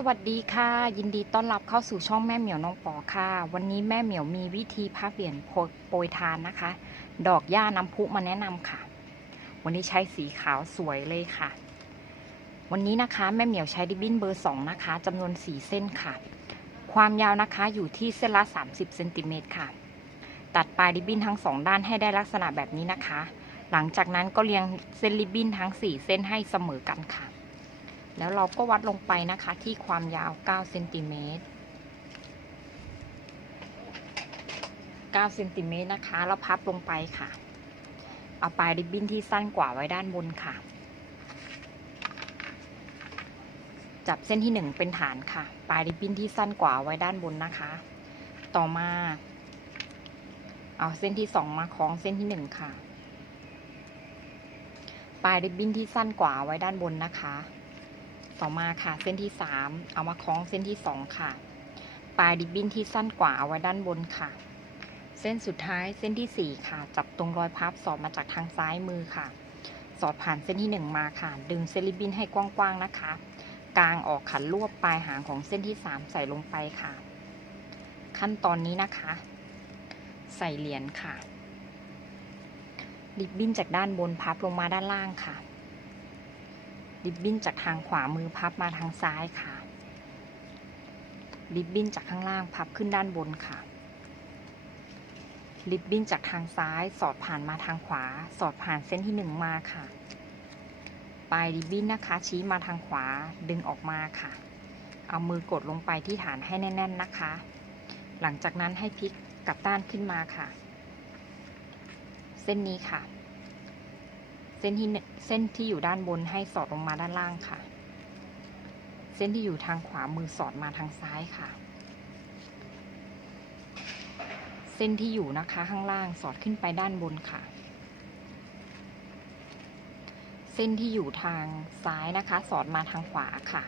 สวัสดีค่ะ ยินดีต้อนรับเข้าสู่ช่องแม่เหมียวน้องปอค่ะ วันนี้แม่เหมียวมีวิธีพับเหรียญโปรยทานนะคะ ดอกหญ้าน้ำพุมาแนะนำค่ะ วันนี้ใช้สีขาวสวยเลยค่ะ วันนี้นะคะ แม่เหมียวใช้ดิบินเบอร์สองนะคะจำนวนสี่เส้นค่ะ ความยาวนะคะอยู่ที่เส้นละ 30เซนติเมตรค่ะ ตัดปลายริบบิ้นทั้งสองด้านให้ได้ลักษณะแบบนี้นะคะ หลังจากนั้นก็เรียงเส้นริบบิ้นทั้ง 4 เส้นให้เสมอกันค่ะ แล้วเราก็วัดลงไปนะคะที่ความยาว 9 เซนติเมตร 9 เซนติเมตรนะคะ แล้วพับลงไปค่ะ เอาปลายริบบิ้นที่สั้นกว่าไว้ด้านบนค่ะ จับเส้นที่ 1 เป็นฐานค่ะ ปลายริบบิ้นที่สั้นกว่าไว้ด้านบนนะคะ ต่อมา เอาเส้นที่ 2 มาคล้องเส้นที่ 1 ค่ะ ปลายริบบิ้นที่สั้นกว่าไว้ด้านบนนะคะ ต่อมาค่ะ เส้นที่ 3 เอามาคล้องเส้นที่ 2 ค่ะ ปลายริบบิ้นที่สั้นกว่าเอาไว้ด้านบนค่ะ เส้นสุดท้ายเส้นที่ 4 ค่ะ จับตรงรอยพับสอดมาจากทางซ้ายมือค่ะ สอดผ่านเส้นที่ 1 มาค่ะ ดึงเส้นริบบิ้นให้กว้างๆนะคะ กางออกขันรวบปลายหางของเส้นที่ 3 ใส่ลงไปค่ะ ขั้นตอนนี้นะคะ ใส่เหรียญค่ะ ริบบิ้นจากด้านบนพับลงมาด้านล่างค่ะ ริบบิ้นจากทางขวามือพับมาทางซ้ายค่ะ ริบบิ้นจากข้างล่างพับขึ้นด้านบนค่ะ ริบบิ้นจากทางซ้ายสอดผ่านมาทางขวา สอดผ่านเส้นที่หนึ่งมาค่ะ ปลายริบบิ้นนะคะ ชี้มาทางขวาดึงออกมาค่ะ เอามือกดลงไปที่ฐานให้แน่น ๆนะคะ หลังจากนั้นให้พลิกกลับด้านขึ้นมาค่ะ เส้นนี้ค่ะ เส้นที่เส้นที่อยู่ด้านบนให้สอดลงมาด้านล่างค่ะ เส้นที่อยู่ทางขวามือสอดมาทางซ้ายค่ะ เส้นที่อยู่นะคะข้างล่างสอดขึ้นไปด้านบนค่ะ เส้นที่อยู่ทางซ้ายนะคะ สอดมาทางขวาค่ะ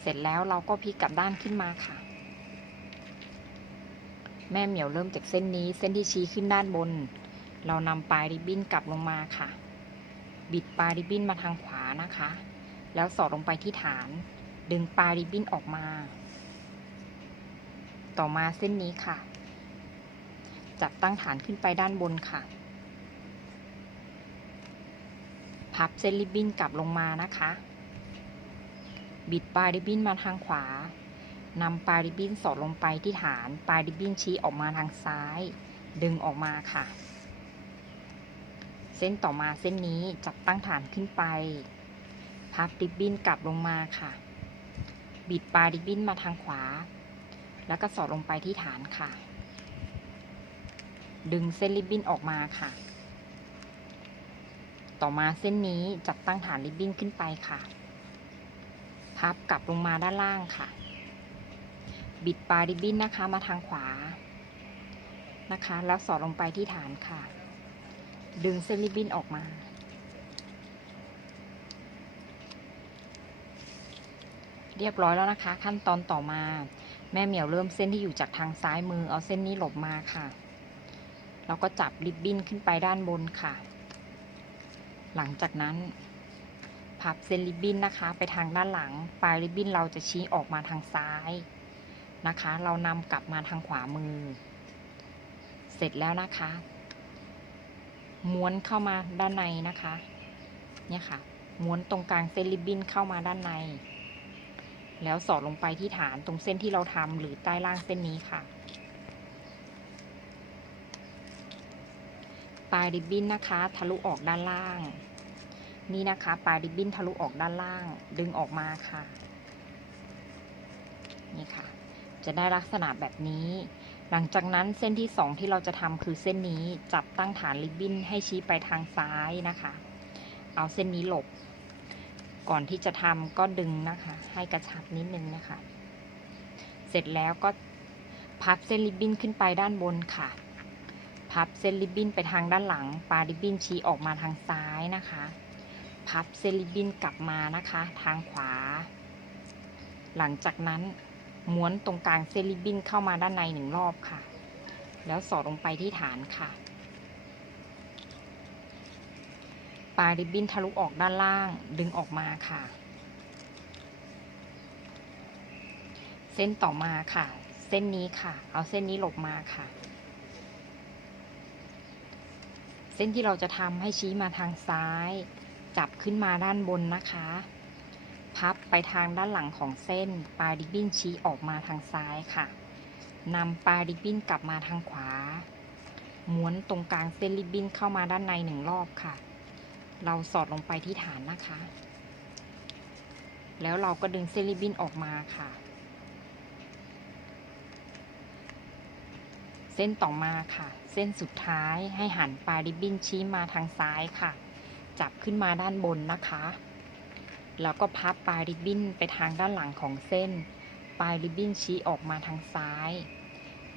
เสร็จแล้วเราก็พลิกกลับด้านขึ้นมาค่ะแม่เหมียวเริ่มจากเส้นนี้เส้นที่ชี้ขึ้นด้านบน เรานำปลายริบบิ้นกลับลงมาค่ะ บิดปลายริบบิ้นมาทางขวานะคะ แล้วสอดลงไปที่ฐาน ดึงปลายริบบิ้นออกมา ต่อมาเส้นนี้ค่ะ จับตั้งฐานขึ้นไปด้านบนค่ะ พับเส้นริบบิ้นกลับลงมานะคะ บิดปลายริบบิ้นมาทางขวานำปลายริบบิ้นสอดลงไปที่ฐาน ปลายริบบิ้นชี้ออกมาทางซ้าย ดึงออกมาค่ะ เส้นต่อมาเส้นนี้จับตั้งฐานขึ้นไป พับริบบิ้นกลับลงมาค่ะ บิดปลายริบบิ้นมาทางขวา แล้วก็สอดลงไปที่ฐานค่ะ ดึงเส้นริบบิ้นออกมาค่ะ ต่อมาเส้นนี้จับตั้งฐานริบบิ้นขึ้นไปค่ะ พับกลับลงมาด้านล่างค่ะ บิดปลายริบบิ้นนะคะมาทางขวานะคะ แล้วสอดลงไปที่ฐานค่ะ ดึงเส้นริบบิ้นออกมา เรียบร้อยแล้วนะคะ ขั้นตอนต่อมา แม่เหมียวเริ่มเส้นที่อยู่จากทางซ้ายมือ เอาเส้นนี้หลบมาค่ะแล้วก็จับริบบิ้นขึ้นไปด้านบนค่ะ หลังจากนั้น พับเส้นริบบิ้นนะคะ ไปทางด้านหลัง ปลายริบบิ้นเราจะชี้ออกมาทางซ้ายนะคะ เรานำกลับมาทางขวามือ เสร็จแล้วนะคะ ม้วนเข้ามาด้านในนะคะ เนี่ยค่ะ ม้วนตรงกลางเส้นริบบิ้นเข้ามาด้านใน แล้วสอดลงไปที่ฐานตรงเส้นที่เราทำหรือใต้ล่างเส้นนี้ค่ะ ปลายริบบิ้นนะคะ ทะลุออกด้านล่าง นี่นะคะ ปลายริบบิ้นทะลุออกด้านล่าง ดึงออกมาค่ะ นี่ค่ะ จะได้ลักษณะแบบนี้ หลังจากนั้นเส้นที่สองที่เราจะทำคือเส้นนี้จับตั้งฐานริบบิ้นให้ชี้ไปทางซ้ายนะคะ เอาเส้นนี้หลบ ก่อนที่จะทำก็ดึงนะคะ ให้กระชับนิดนึงนะคะ เสร็จแล้วก็พับเส้นริบบิ้นขึ้นไปด้านบนค่ะ พับเส้นริบบิ้นไปทางด้านหลัง ปลาริบบิ้นชี้ออกมาทางซ้ายนะคะ พับเส้นริบบิ้นกลับมานะคะ ทางขวา หลังจากนั้น ม้วนตรงกลางเส้นริบบิ้นเข้ามาด้านในหนึ่งรอบค่ะ แล้วสอดลงไปที่ฐานค่ะ ปลายริบบิ้นทะลุออกด้านล่างดึงออกมาค่ะ เส้นต่อมาค่ะ เส้นนี้ค่ะ เอาเส้นนี้หลบมาค่ะ เส้นที่เราจะทำให้ชี้มาทางซ้าย จับขึ้นมาด้านบนนะคะ พับไปทางด้านหลังของเส้น ปลายริบบิ้นชี้ออกมาทางซ้ายค่ะนำปลายริบบิ้นกลับมาทางขวา ม้วนตรงกลางเส้นริบบิ้นเข้ามาด้านในหนึ่งรอบค่ะ เราสอดลงไปที่ฐานนะคะ แล้วเราก็ดึงเส้นริบบิ้นออกมาค่ะ เส้นต่อมาค่ะ เส้นสุดท้ายให้หันปลายริบบิ้นชี้มาทางซ้ายค่ะ จับขึ้นมาด้านบนนะคะ แล้วก็พับปลายริบบิ้นไปทางด้านหลังของเส้น ปลายริบบิ้นชี้ออกมาทางซ้าย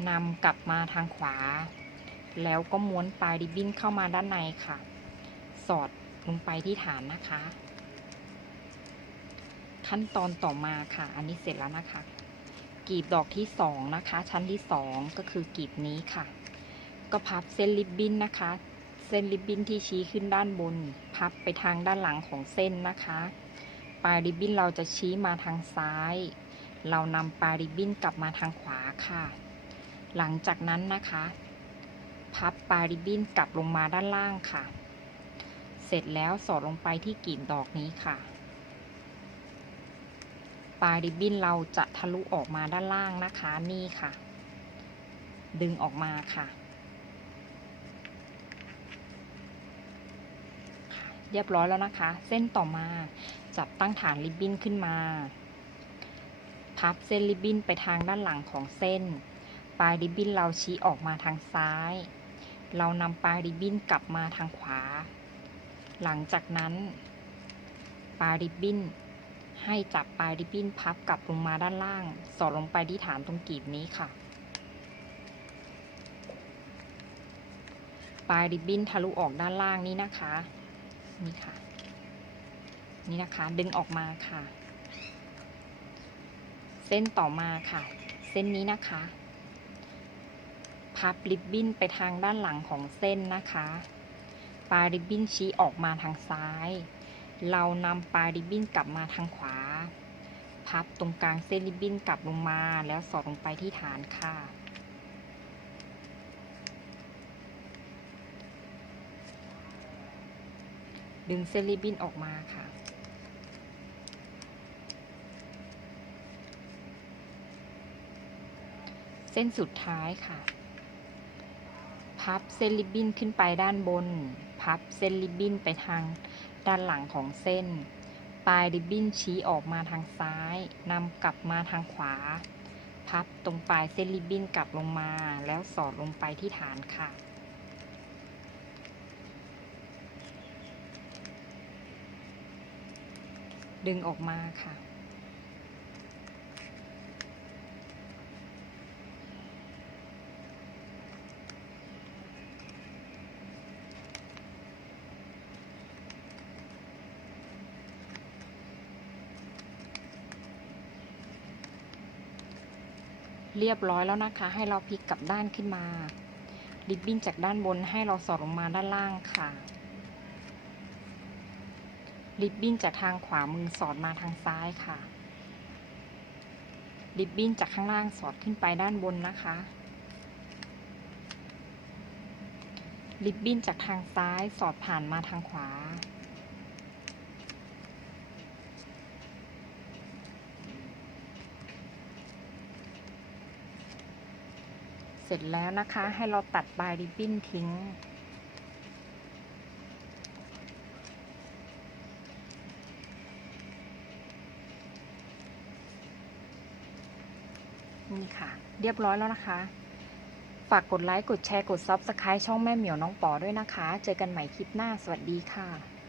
นำกลับมาทางขวา แล้วก็ม้วนปลายริบบิ้นเข้ามาด้านในค่ะ สอดลงไปที่ฐานนะคะ ขั้นตอนต่อมาค่ะ อันนี้เสร็จแล้วนะคะ กีบดอกที่สองนะคะ ชั้นที่สองก็คือกีบนี้ค่ะ ก็พับเส้นริบบิ้นนะคะ เส้นริบบิ้นที่ชี้ขึ้นด้านบน พับไปทางด้านหลังของเส้นนะคะ ปลายริบบิ้นเราจะชี้มาทางซ้าย เรานำปลายริบบิ้นกลับมาทางขวาค่ะ หลังจากนั้นนะคะ พับปลายริบบิ้นกลับลงมาด้านล่างค่ะ เสร็จแล้วสอดลงไปที่กีบดอกนี้ค่ะ ปลายริบบิ้นเราจะทะลุออกมาด้านล่างนะคะนี่ค่ะ ดึงออกมาค่ะเรียบร้อยแล้วนะคะ เส้นต่อมา จับตั้งฐานริบบิ้นขึ้นมา พับเส้นริบบิ้นไปทางด้านหลังของเส้น ปลายริบบิ้นเราชี้ออกมาทางซ้าย เรานำปลายริบบิ้นกลับมาทางขวา หลังจากนั้น ปลายริบบิ้น ให้จับปลายริบบิ้นพับกลับลงมาด้านล่าง สอดลงไปที่ฐานตรงกีบนี้ค่ะ ปลายริบบิ้นทะลุออกด้านล่างนี้นะคะ นี่ค่ะ นี่นะคะ ดึงออกมาค่ะ เส้นต่อมาค่ะ เส้นนี้นะคะ พับริบบิ้นไปทางด้านหลังของเส้นนะคะปลายริบบิ้นชี้ออกมาทางซ้าย เรานำปลายริบบิ้นกลับมาทางขวา พับตรงกลางเส้นริบบิ้นกลับลงมาแล้วสอดลงไปที่ฐานค่ะ ดึงเส้นริบบิ้นออกมาค่ะ เส้นสุดท้ายค่ะ พับเส้นริบบิ้นขึ้นไปด้านบน พับเส้นริบบิ้นไปทางด้านหลังของเส้น ปลายริบบิ้นชี้ออกมาทางซ้ายนำกลับมาทางขวา พับตรงปลายเส้นริบบิ้นกลับลงมา แล้วสอดลงไปที่ฐานค่ะ ดึงออกมาค่ะ เรียบร้อยแล้วนะคะ ให้เราพลิกกลับด้านขึ้นมา ริบบิ้นจากด้านบนให้เราสอดลงมาด้านล่างค่ะ ริบบิ้นจากทางขวามือสอดมาทางซ้ายค่ะ ริบบิ้นจากข้างล่างสอดขึ้นไปด้านบนนะคะ ริบบิ้นจากทางซ้ายสอดผ่านมาทางขวา เสร็จแล้วนะคะให้เราตัดปลายริบบิ้นทิ้ง นี่ค่ะ เรียบร้อยแล้วนะคะ ฝากกดไลค์ กดแชร์ กดซับสไคร b e ช่องแม่เหมียวน้องปอด้วยนะคะ เจอกันใหม่คลิปหน้า สวัสดีค่ะ